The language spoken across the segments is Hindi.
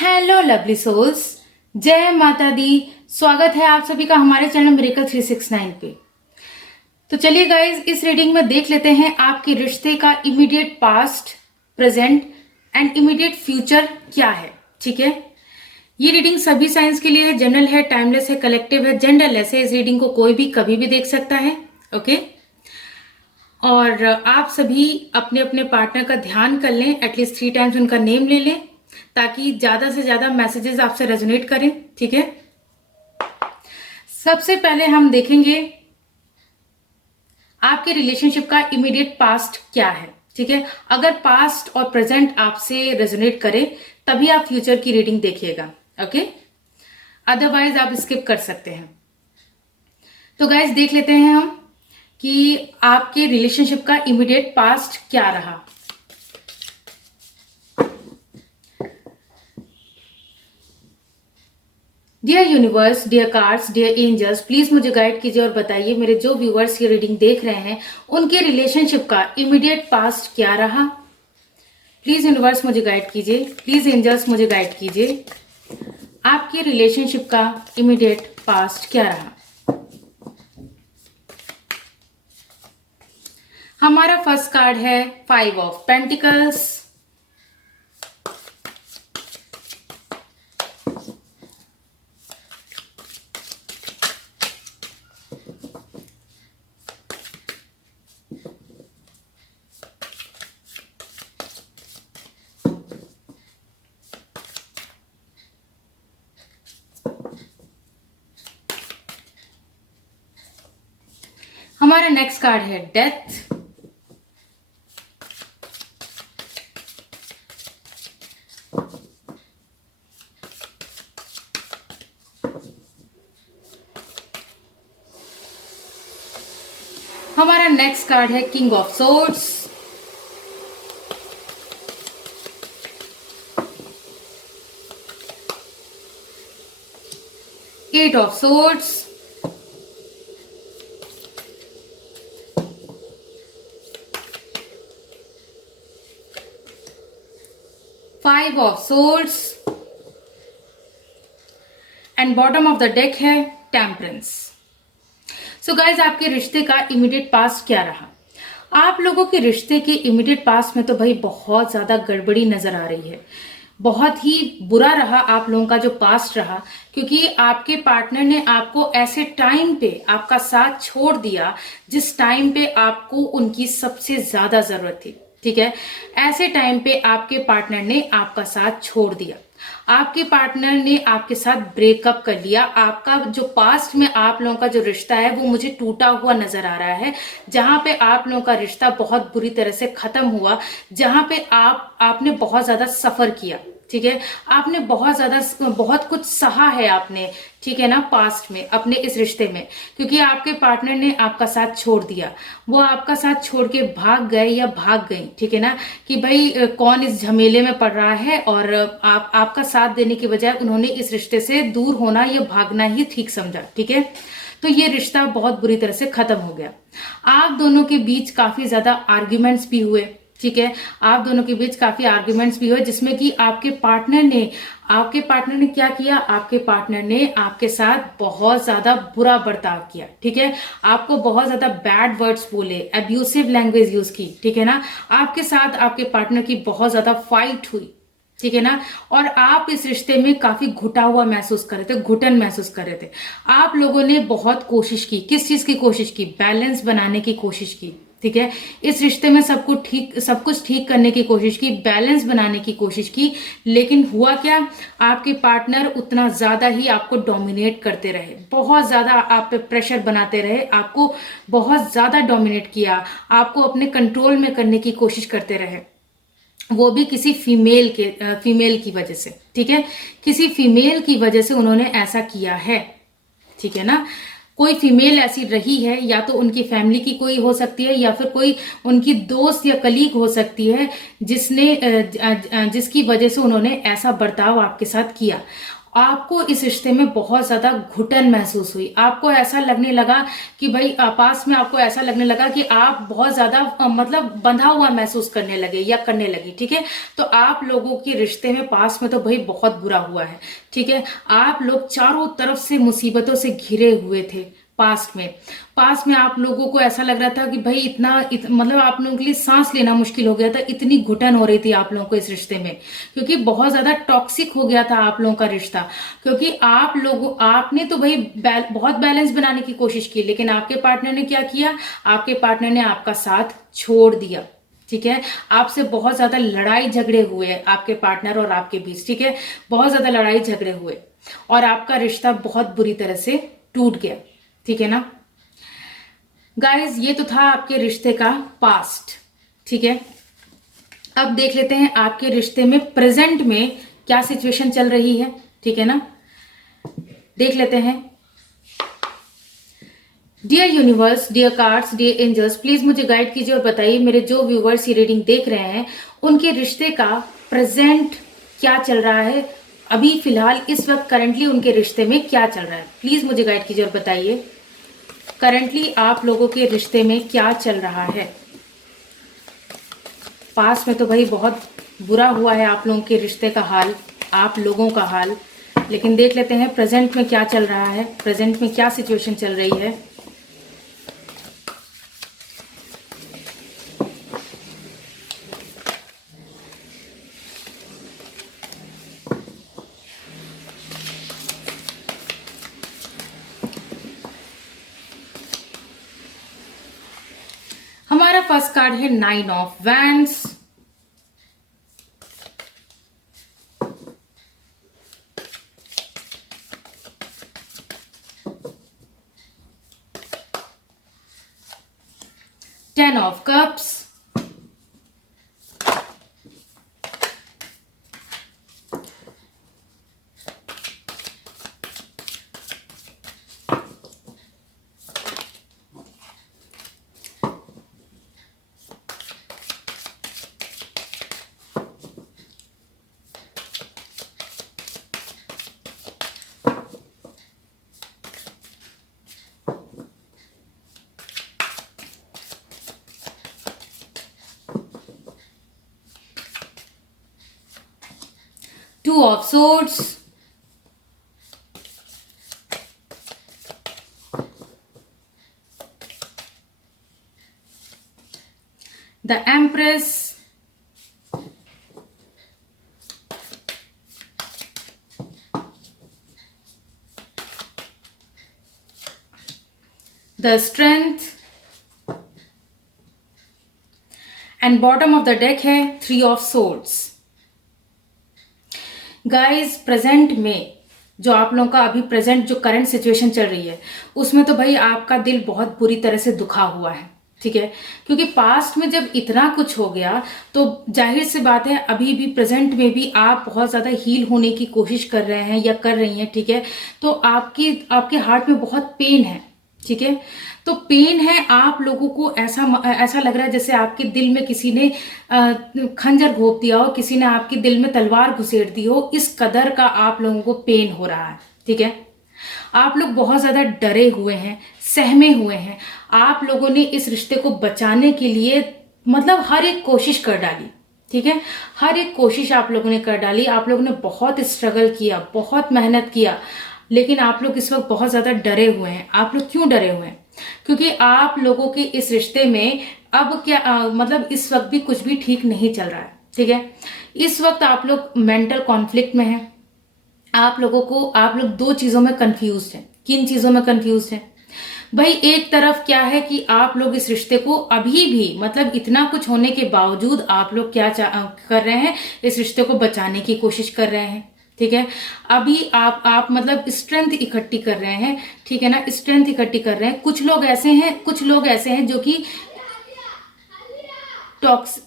हेलो लवली सोल्स, जय माता दी। स्वागत है आप सभी का हमारे चैनल मिरेकल 369 पे। तो चलिए गाइज, इस रीडिंग में देख लेते हैं आपके रिश्ते का immediate past, present and immediate future क्या है। ठीक है, ये रीडिंग सभी साइंस के लिए है, जनरल है, टाइमलेस है, कलेक्टिव है, जेंडरलेस है। इस रीडिंग को कोई भी कभी भी देख सकता है। ओके, और आप सभी अपने अपने पार्टनर का ध्यान कर लें, एटलीस्ट 3 टाइम्स उनका नेम ले लें ताकि ज्यादा से ज्यादा मैसेजेस आपसे रेजोनेट करें। ठीक है, सबसे पहले हम देखेंगे आपके रिलेशनशिप का इमीडिएट पास्ट क्या है। ठीक है, अगर पास्ट और प्रेजेंट आपसे रेजोनेट करे तभी आप फ्यूचर की रीडिंग देखिएगा। ओके, अदरवाइज आप स्किप कर सकते हैं। तो गाइज देख लेते हैं हम कि आपके रिलेशनशिप का इमीडिएट पास्ट क्या रहा। Dear universe, dear cards, dear angels, please मुझे गाइड कीजिए और बताइए मेरे जो व्यूअर्स ये रीडिंग देख रहे हैं उनके रिलेशनशिप का इमीडिएट पास्ट क्या रहा। प्लीज यूनिवर्स मुझे गाइड कीजिए, प्लीज एंजल्स मुझे गाइड कीजिए, आपके रिलेशनशिप का इमीडिएट पास्ट क्या रहा। हमारा फर्स्ट कार्ड है 5 ऑफ पेंटिकल्स, हमारा नेक्स्ट कार्ड है डेथ, हमारा नेक्स्ट कार्ड है king of swords, eight of swords, five of swords and bottom of the deck है टेम्परेंस। सो गाइज, आपके रिश्ते का इमीडिएट पास्ट क्या रहा। आप लोगों के रिश्ते के इमीडिएट पास्ट में तो भाई बहुत ज्यादा गड़बड़ी नजर आ रही है। बहुत ही बुरा रहा आप लोगों का जो पास्ट रहा, क्योंकि आपके पार्टनर ने आपको ऐसे टाइम पे आपका साथ छोड़ दिया जिस टाइम पे आपको उनकी सबसे ज्यादा जरूरत थी। ठीक है, ऐसे टाइम पे आपके पार्टनर ने आपका साथ छोड़ दिया, आपके पार्टनर ने आपके साथ ब्रेकअप कर लिया। आपका जो पास्ट में आप लोगों का जो रिश्ता है वो मुझे टूटा हुआ नजर आ रहा है, जहां पे आप लोगों का रिश्ता बहुत बुरी तरह से खत्म हुआ, जहां पे आपने बहुत ज्यादा सफर किया। ठीक है, आपने बहुत कुछ सहा है आपने, ठीक है ना, पास्ट में अपने इस रिश्ते में, क्योंकि आपके पार्टनर ने आपका साथ छोड़ दिया। वो आपका साथ छोड़ के भाग गए या भाग गई। ठीक है ना, कि भाई कौन इस झमेले में पड़ रहा है, और आपका साथ देने के बजाय उन्होंने इस रिश्ते से दूर होना या भागना ही ठीक समझा। ठीक है, तो ये रिश्ता बहुत बुरी तरह से खत्म हो गया। आप दोनों के बीच काफी ज्यादा आर्ग्यूमेंट्स भी हुए। ठीक है, आप दोनों के बीच काफी आर्ग्यूमेंट्स भी हुए, जिसमें कि आपके पार्टनर ने क्या किया, आपके पार्टनर ने आपके साथ बहुत ज्यादा बुरा बर्ताव किया। ठीक है, आपको बहुत ज्यादा बैड वर्ड्स बोले, अब्यूसिव लैंग्वेज यूज की। ठीक है ना, आपके साथ आपके पार्टनर की बहुत ज्यादा फाइट हुई। ठीक है ना, और आप इस रिश्ते में काफी घुटा हुआ महसूस कर रहे थे, घुटन महसूस कर रहे थे। आप लोगों ने बहुत कोशिश की, किस चीज की कोशिश की, बैलेंस बनाने की कोशिश की। ठीक है, इस रिश्ते में सब कुछ ठीक करने की कोशिश की, बैलेंस बनाने की कोशिश की, लेकिन हुआ क्या, आपके पार्टनर उतना ज्यादा ही आपको डोमिनेट करते रहे, बहुत ज्यादा आप पे प्रेशर बनाते रहे, आपको बहुत ज्यादा डोमिनेट किया, आपको अपने कंट्रोल में करने की कोशिश करते रहे, वो भी किसी फीमेल की वजह से। ठीक है, किसी फीमेल की वजह से उन्होंने ऐसा किया है। ठीक है ना, कोई फीमेल ऐसी रही है, या तो उनकी फैमिली की कोई हो सकती है, या फिर कोई उनकी दोस्त या कलीग हो सकती है जिसकी वजह से उन्होंने ऐसा बर्ताव आपके साथ किया। आपको इस रिश्ते में बहुत ज्यादा घुटन महसूस हुई, आपको ऐसा लगने लगा कि भाई पास में आपको ऐसा लगने लगा कि आप बहुत ज्यादा मतलब बंधा हुआ महसूस करने लगे या करने लगी, ठीक है। तो आप लोगों के रिश्ते में पास में तो भाई बहुत बुरा हुआ है, ठीक है। आप लोग चारों तरफ से मुसीबतों से घिरे हुए थे। पास में आप लोगों को ऐसा लग रहा था कि भाई मतलब आप लोगों के लिए सांस लेना मुश्किल हो गया था, इतनी घुटन हो रही थी आप लोगों को इस रिश्ते में, क्योंकि बहुत ज्यादा टॉक्सिक हो गया था आप लोगों का रिश्ता। क्योंकि आपने तो भाई बहुत बैलेंस बनाने की कोशिश की, लेकिन आपके पार्टनर ने क्या किया, आपके पार्टनर ने आपका साथ छोड़ दिया, ठीक है। आपसे बहुत ज्यादा लड़ाई झगड़े हुए आपके पार्टनर और आपके बीच, ठीक है। बहुत ज्यादा लड़ाई झगड़े हुए और आपका रिश्ता बहुत बुरी तरह से टूट गया, ठीक है ना। गाइस, ये तो था आपके रिश्ते का पास्ट, ठीक है। अब देख लेते हैं आपके रिश्ते में प्रेजेंट में क्या सिचुएशन चल रही है, ठीक है ना। देख लेते हैं। Dear universe, dear cards, dear angels, please मुझे गाइड कीजिए और बताइए मेरे जो व्यूवर्स ये रीडिंग देख रहे हैं उनके रिश्ते का प्रेजेंट क्या चल रहा है, अभी फिलहाल इस वक्त करंटली उनके रिश्ते में क्या चल रहा है। प्लीज मुझे गाइड कीजिए और बताइए करंटली आप लोगों के रिश्ते में क्या चल रहा है। पास में तो भाई बहुत बुरा हुआ है आप लोगों के रिश्ते का हाल, आप लोगों का हाल, लेकिन देख लेते हैं प्रेजेंट में क्या चल रहा है, प्रेजेंट में क्या सिचुएशन चल रही है। हमारा फर्स्ट कार्ड है 9 of wands, Ten of Cups, Two of Swords, the Empress, the Strength, and bottom of the deck है 3 ऑफ सोर्ड्स। गाइस, प्रेजेंट में जो आप लोगों का अभी प्रेजेंट जो करंट सिचुएशन चल रही है उसमें तो भाई आपका दिल बहुत बुरी तरह से दुखा हुआ है, ठीक है। क्योंकि पास्ट में जब इतना कुछ हो गया तो जाहिर सी बात है अभी भी प्रेजेंट में भी आप बहुत ज्यादा हील होने की कोशिश कर रहे हैं या कर रही हैं, ठीक है। तो आपके हार्ट में बहुत पेन है, ठीक है। तो पेन है, आप लोगों को ऐसा लग रहा है जैसे आपके दिल में किसी ने खंजर घोंप दिया हो, किसी ने आपके दिल में तलवार घुसेड़ दी हो, इस कदर का आप लोगों को पेन हो रहा है, ठीक है। आप लोग बहुत ज्यादा डरे हुए हैं, सहमे हुए हैं। आप लोगों ने इस रिश्ते को बचाने के लिए मतलब हर एक कोशिश कर डाली, ठीक है। हर एक कोशिश आप लोगों ने कर डाली, आप लोगों ने बहुत स्ट्रगल किया, बहुत मेहनत किया, लेकिन आप लोग इस वक्त बहुत ज्यादा डरे हुए हैं। आप लोग क्यों डरे हुए हैं? क्योंकि आप लोगों के इस रिश्ते में अब क्या मतलब इस वक्त भी कुछ भी ठीक नहीं चल रहा है, ठीक है। इस वक्त आप लोग मेंटल कॉन्फ्लिक्ट में हैं। आप लोग दो चीजों में कंफ्यूज हैं। किन चीजों में कंफ्यूज हैं भाई? एक तरफ क्या है कि आप लोग इस रिश्ते को अभी भी मतलब इतना कुछ होने के बावजूद आप लोग क्या कर रहे हैं, इस रिश्ते को बचाने की कोशिश कर रहे हैं, ठीक है। अभी आप मतलब स्ट्रेंथ इकट्ठी कर रहे हैं, ठीक है ना, स्ट्रेंथ इकट्ठी कर रहे हैं। कुछ लोग ऐसे हैं जो कि talks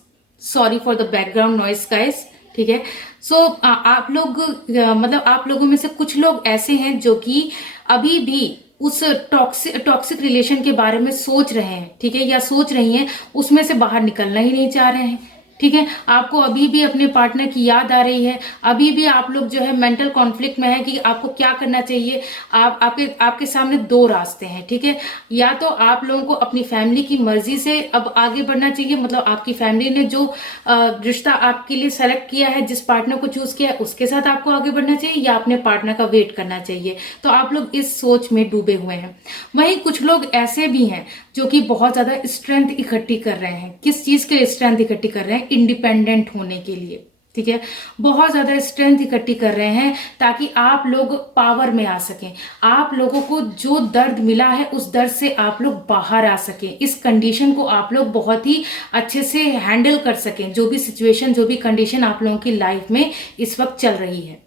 sorry for the background noise guys, ठीक है। सो आप लोग मतलब आप लोगों में से कुछ लोग ऐसे हैं जो कि अभी भी उस टॉक्सिक रिलेशन के बारे में सोच रहे हैं, ठीक है, या सोच रही हैं, उसमें से बाहर निकलना ही नहीं चाह रहे हैं, ठीक है, आपको अभी भी अपने पार्टनर की याद आ रही है, अभी भी आप लोग जो है मेंटल कॉन्फ्लिक्ट में है कि आपको क्या करना चाहिए। आपके आपके सामने दो रास्ते हैं, ठीक है। या तो आप लोगों को अपनी फैमिली की मर्जी से अब आगे बढ़ना चाहिए, मतलब आपकी फैमिली ने जो रिश्ता आपके लिए सेलेक्ट किया है, जिस पार्टनर को चूज किया है उसके साथ आपको आगे बढ़ना चाहिए, या अपने पार्टनर का वेट करना चाहिए। तो आप लोग इस सोच में डूबे हुए हैं। वहीं कुछ लोग ऐसे भी हैं जो कि बहुत ज्यादा स्ट्रेंथ इकट्ठी कर रहे हैं। किस चीज के लिए स्ट्रेंथ इकट्ठी कर रहे हैं? इंडिपेंडेंट होने के लिए, ठीक है। बहुत ज्यादा स्ट्रेंथ इकट्ठी कर रहे हैं ताकि आप लोग पावर में आ सकें, आप लोगों को जो दर्द मिला है उस दर्द से आप लोग बाहर आ सकें, इस कंडीशन को आप लोग बहुत ही अच्छे से हैंडल कर सकें, जो भी सिचुएशन, जो भी कंडीशन आप लोगों की लाइफ में इस वक्त चल रही है,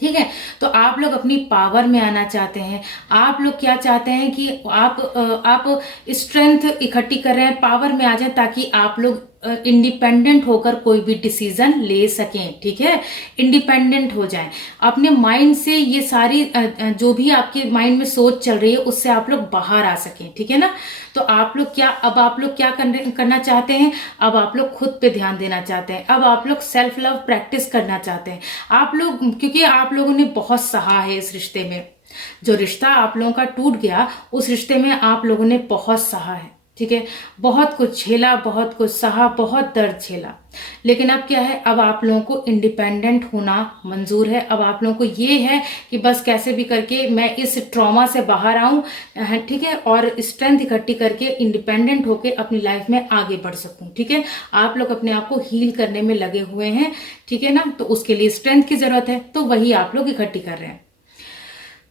ठीक है। तो आप लोग अपनी पावर में आना चाहते हैं। आप लोग क्या चाहते हैं कि आप स्ट्रेंथ इकट्ठी कर रहे हैं, पावर में आ जाएं ताकि आप लोग इंडिपेंडेंट होकर कोई भी डिसीजन ले सकें, ठीक है। इंडिपेंडेंट हो जाएं, अपने माइंड से ये सारी जो भी आपके माइंड में सोच चल रही है उससे आप लोग बाहर आ सकें, ठीक है ना। तो आप लोग क्या, अब आप लोग क्या करना चाहते हैं? अब आप लोग खुद पे ध्यान देना चाहते हैं, अब आप लोग सेल्फ लव प्रैक्टिस करना चाहते हैं। आप लोग, क्योंकि आप लोगों ने बहुत सहा है इस रिश्ते में, जो रिश्ता आप लोगों का टूट गया उस रिश्ते में आप लोगों ने बहुत सहा है, ठीक है। बहुत कुछ झेला, बहुत कुछ सहा, बहुत दर्द झेला, लेकिन अब क्या है, अब आप लोगों को इंडिपेंडेंट होना मंजूर है। अब आप लोगों को ये है कि बस कैसे भी करके मैं इस ट्रॉमा से बाहर आऊं, ठीक है, और स्ट्रेंथ इकट्ठी करके इंडिपेंडेंट होके अपनी लाइफ में आगे बढ़ सकूं, ठीक है। आप लोग अपने आप को हील करने में लगे हुए हैं, ठीक है ना। तो उसके लिए स्ट्रेंथ की जरूरत है, तो वही आप लोग इकट्ठी कर रहे हैं।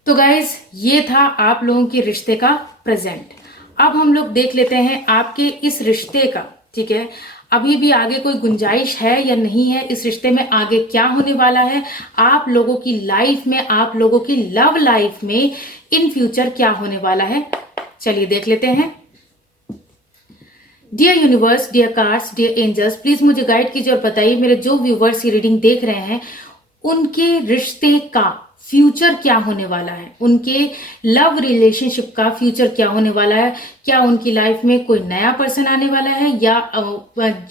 तो गाइज, ये था आप लोगों के रिश्ते का प्रेजेंट। अब हम लोग देख लेते हैं आपके इस रिश्ते का, ठीक है, अभी भी आगे कोई गुंजाइश है या नहीं है, इस रिश्ते में आगे क्या होने वाला है, आप लोगों की लाइफ में, आप लोगों की लव लाइफ में इन फ्यूचर क्या होने वाला है। चलिए देख लेते हैं। Dear universe, dear cards, dear angels, please मुझे गाइड कीजिए और बताइए मेरे जो व्यूवर्स ये रीडिंग देख रहे हैं उनके रिश्ते का फ्यूचर क्या होने वाला है, उनके लव रिलेशनशिप का फ्यूचर क्या होने वाला है। क्या उनकी लाइफ में कोई नया पर्सन आने वाला है, या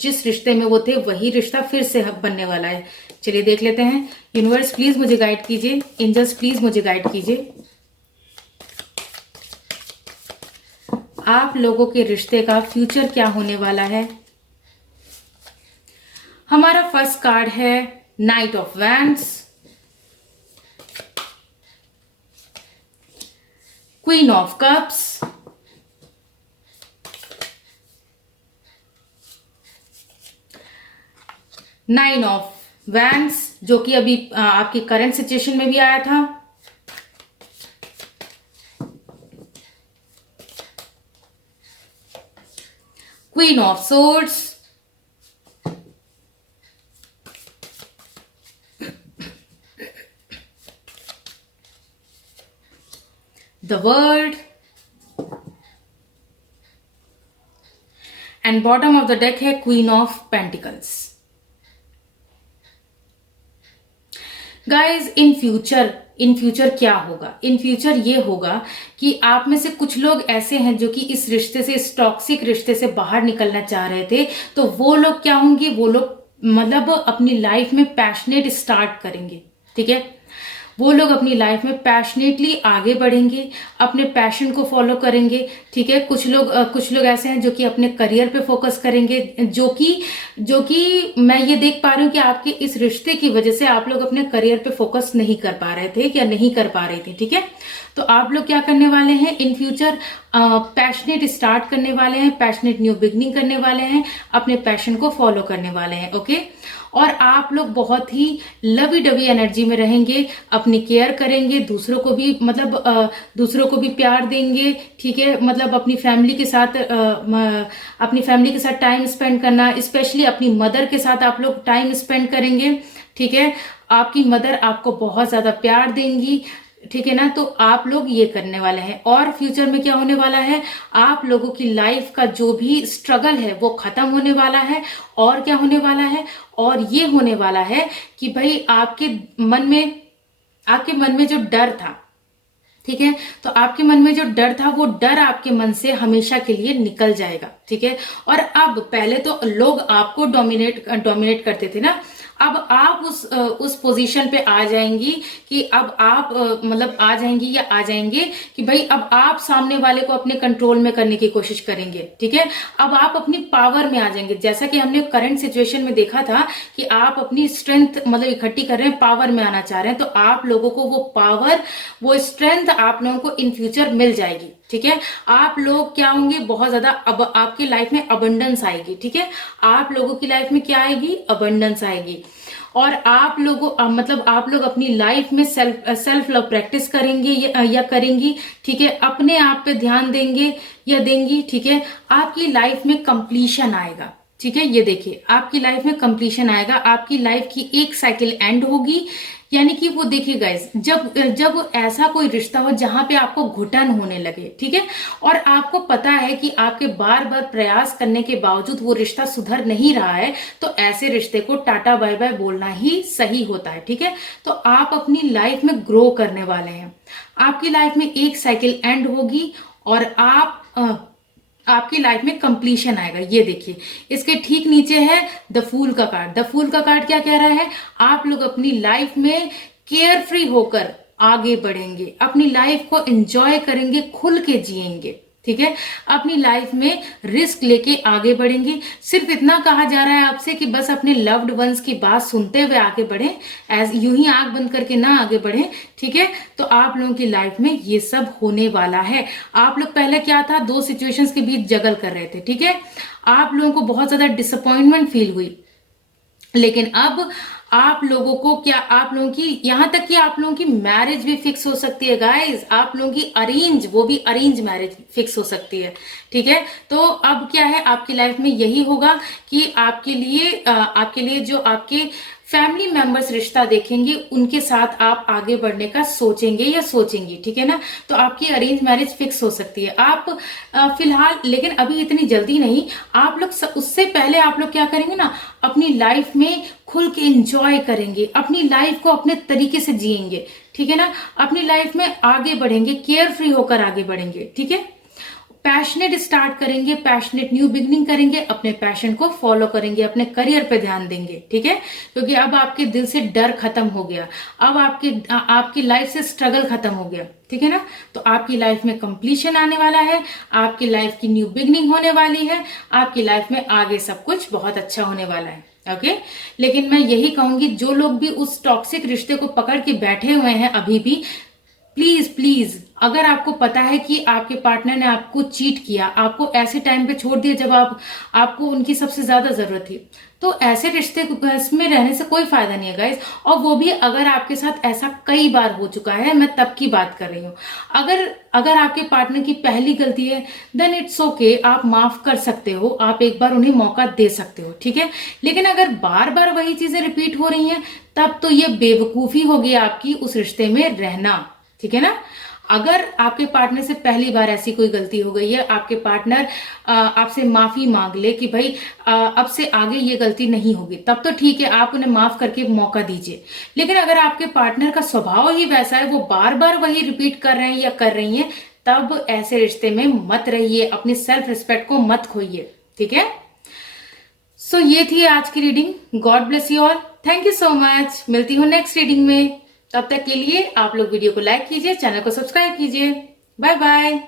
जिस रिश्ते में वो थे वही रिश्ता फिर से बनने वाला है। चलिए देख लेते हैं। यूनिवर्स प्लीज मुझे गाइड कीजिए, एंजल्स प्लीज मुझे गाइड कीजिए। आप लोगों के रिश्ते का फ्यूचर क्या होने वाला है। हमारा फर्स्ट कार्ड है night of wands, queen of cups, nine of wands, जो कि अभी आपकी करंट सिचुएशन में भी आया था, queen of swords, the world, and bottom of the deck है queen of pentacles. Guys, in future क्या होगा? इन फ्यूचर ये होगा कि आप में से कुछ लोग ऐसे हैं जो कि इस रिश्ते से, इस टॉक्सिक रिश्ते से बाहर निकलना चाह रहे थे। तो वो लोग क्या होंगे, वो लोग मतलब अपनी लाइफ में पैशनेट स्टार्ट करेंगे, ठीक है। वो लोग अपनी लाइफ में पैशनेटली आगे बढ़ेंगे, अपने पैशन को फॉलो करेंगे, ठीक है। कुछ लोग ऐसे हैं जो कि अपने करियर पे फोकस करेंगे, जो कि मैं ये देख पा रही हूँ कि आपके इस रिश्ते की वजह से आप लोग अपने करियर पे फोकस नहीं कर पा रहे थे या नहीं कर पा रहे थे, ठीक है। तो आप लोग क्या करने वाले हैं इन फ्यूचर, पैशनेट स्टार्ट करने वाले हैं, पैशनेट न्यू बिगनिंग करने वाले हैं, अपने पैशन को फॉलो करने वाले हैं, ओके। और आप लोग बहुत ही लवी डवी एनर्जी में रहेंगे, अपनी केयर करेंगे, दूसरों को भी मतलब दूसरों को भी प्यार देंगे, ठीक है। मतलब अपनी फैमिली के साथ टाइम स्पेंड करना, स्पेशली अपनी मदर के साथ आप लोग टाइम स्पेंड करेंगे, ठीक है। आपकी मदर आपको बहुत ज्यादा प्यार देंगी, ठीक है ना। तो आप लोग ये करने वाले हैं। और फ्यूचर में क्या होने वाला है, आप लोगों की लाइफ का जो भी स्ट्रगल है वो खत्म होने वाला है। और क्या होने वाला है, और ये होने वाला है कि भाई आपके मन में जो डर था, ठीक है। तो आपके मन में जो डर था वो डर आपके मन से हमेशा के लिए निकल जाएगा। ठीक है। और अब पहले तो लोग आपको डोमिनेट करते थे ना, अब आप उस पोजीशन पे आ जाएंगी कि अब आप मतलब आ जाएंगी या आ जाएंगे कि भाई अब आप सामने वाले को अपने कंट्रोल में करने की कोशिश करेंगे। ठीक है। अब आप अपनी पावर में आ जाएंगे, जैसा कि हमने करंट सिचुएशन में देखा था कि आप अपनी स्ट्रेंथ मतलब इकट्ठी कर रहे हैं, पावर में आना चाह रहे हैं, तो आप लोगों को वो पावर वो स्ट्रेंथ आप लोगों को इन फ्यूचर मिल जाएगी। ठीक है। आप लोग क्या होंगे, बहुत ज्यादा अब आपकी लाइफ में अबंडेंस आएगी। ठीक है। आप लोगों की लाइफ में क्या आएगी, अबंडेंस आएगी। और आप लोगों मतलब आप लोग अपनी लाइफ में सेल्फ लव प्रैक्टिस करेंगे या करेंगी। ठीक है। अपने आप पे ध्यान देंगे या देंगी। ठीक है। आपकी लाइफ में कंप्लीशन आएगा। ठीक है। ये देखिए, आपकी लाइफ में कंप्लीशन आएगा, आपकी लाइफ की एक साइकिल एंड होगी। यानी कि वो देखिए गाइस, जब जब ऐसा कोई रिश्ता हो जहां पे आपको घुटन होने लगे, ठीक है, और आपको पता है कि आपके बार बार प्रयास करने के बावजूद वो रिश्ता सुधर नहीं रहा है, तो ऐसे रिश्ते को टाटा बाय बाय बोलना ही सही होता है। ठीक है। तो आप अपनी लाइफ में ग्रो करने वाले हैं, आपकी लाइफ में एक साइकिल एंड होगी और आपकी लाइफ में कंप्लीशन आएगा। ये देखिए, इसके ठीक नीचे है द फूल का कार्ड। द फूल का कार्ड क्या कह रहा है, आप लोग अपनी लाइफ में केयर फ्री होकर आगे बढ़ेंगे, अपनी लाइफ को एंजॉय करेंगे, खुल के जिएंगे। ठीक है। अपनी लाइफ में रिस्क लेके आगे बढ़ेंगे। सिर्फ इतना कहा जा रहा है आपसे कि बस अपने लव्ड वंस की बात सुनते हुए आगे बढ़े, यूं ही आंख बंद करके ना आगे बढ़े। ठीक है। तो आप लोगों की लाइफ में ये सब होने वाला है। आप लोग पहले क्या था, दो सिचुएशंस के बीच जगल कर रहे थे। ठीक है। आप लोगों को बहुत ज्यादा डिसअपॉइंटमेंट फील हुई, लेकिन अब आप लोगों को क्या, आप लोगों की यहां तक कि आप लोगों की मैरिज भी फिक्स हो सकती है गाइस। आप लोगों की वो भी अरेंज मैरिज फिक्स हो सकती है। ठीक है। तो अब क्या है, आपकी लाइफ में यही होगा कि आपके लिए जो आपके फैमिली मेंबर्स रिश्ता देखेंगे, उनके साथ आप आगे बढ़ने का सोचेंगे या सोचेंगी। ठीक है ना। तो आपकी अरेंज मैरिज फिक्स हो सकती है। आप फिलहाल, लेकिन अभी इतनी जल्दी नहीं, आप लोग उससे पहले आप लोग क्या करेंगे ना, अपनी लाइफ में खुल के एंजॉय करेंगे, अपनी लाइफ को अपने तरीके से जिएंगे। ठीक है ना। अपनी लाइफ में आगे बढ़ेंगे, केयर फ्री होकर आगे बढ़ेंगे। ठीक है। पैशनेट स्टार्ट करेंगे, पैशनेट न्यू बिगनिंग करेंगे, अपने पैशन को फॉलो करेंगे, अपने करियर पे ध्यान देंगे। ठीक है। क्योंकि अब आपके दिल से डर खत्म हो गया, अब आपकी लाइफ से स्ट्रगल खत्म हो गया। ठीक है ना। तो आपकी लाइफ में कंप्लीशन आने वाला है, आपकी लाइफ की न्यू बिगनिंग होने वाली है, आपकी लाइफ में आगे सब कुछ बहुत अच्छा होने वाला है। ओके। लेकिन मैं यही कहूंगी, जो लोग भी उस टॉक्सिक रिश्ते को पकड़ के बैठे हुए हैं अभी भी, प्लीज प्लीज, अगर आपको पता है कि आपके पार्टनर ने आपको चीट किया, आपको ऐसे टाइम पे छोड़ दिया जब आपको उनकी सबसे ज्यादा जरूरत थी, तो ऐसे रिश्ते में रहने से कोई फायदा नहीं है गाइस। और वो भी अगर आपके साथ ऐसा कई बार हो चुका है, मैं तब की बात कर रही हूँ। अगर आपके पार्टनर की पहली गलती है, देन इट्स ओके, आप माफ कर सकते हो, आप एक बार उन्हें मौका दे सकते हो। ठीक है। लेकिन अगर बार बार वही चीजें रिपीट हो रही हैं, तब तो ये बेवकूफी होगी आपकी उस रिश्ते में रहना। ठीक है ना। अगर आपके पार्टनर से पहली बार ऐसी कोई गलती हो गई है, आपके पार्टनर आपसे माफी मांग ले कि भाई अब से आगे ये गलती नहीं होगी, तब तो ठीक है, आप उन्हें माफ करके मौका दीजिए। लेकिन अगर आपके पार्टनर का स्वभाव ही वैसा है, वो बार बार वही रिपीट कर रहे हैं या कर रही हैं, तब ऐसे रिश्ते में मत रहिए, अपनी सेल्फ रिस्पेक्ट को मत खोइए। ठीक है। सो ये थी आज की reading. God bless you all. Thank you so much. मिलती हूँ नेक्स्ट रीडिंग में। तब तक के लिए आप लोग वीडियो को लाइक कीजिए, चैनल को सब्सक्राइब कीजिए। Bye bye.